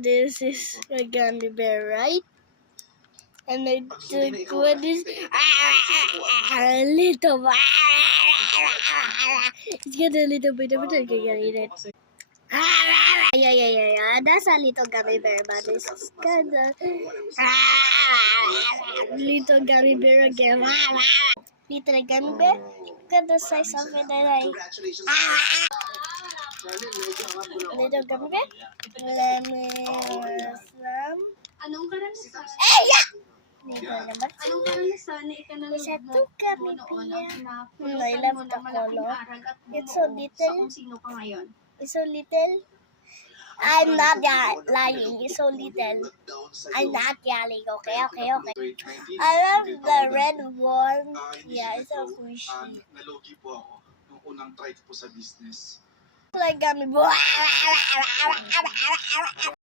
this is a gummy bear, right? And I took what is a little. It's got a little bit of it. I can eat it. Yeah. That's a little gummy bear, but it's kind of little gummy bear again. Little gummy bear. Look at the size of it. Little gummy bear. Lemon. Anong karanasan? Dito naman. Anong karanasan na ikanalaglag Isa to gummy noon bear. ang I pinapulutan love mo the ng malaking color. arag at It's so bumuo little. sa kung sino ka ngayon? It's so little. I'm not lying. It's so little. I'm not yelling. Okay. I love the red one. Yeah, it's so squishy. Nalugi po ako nung unang try ko po sa business. Like gummy.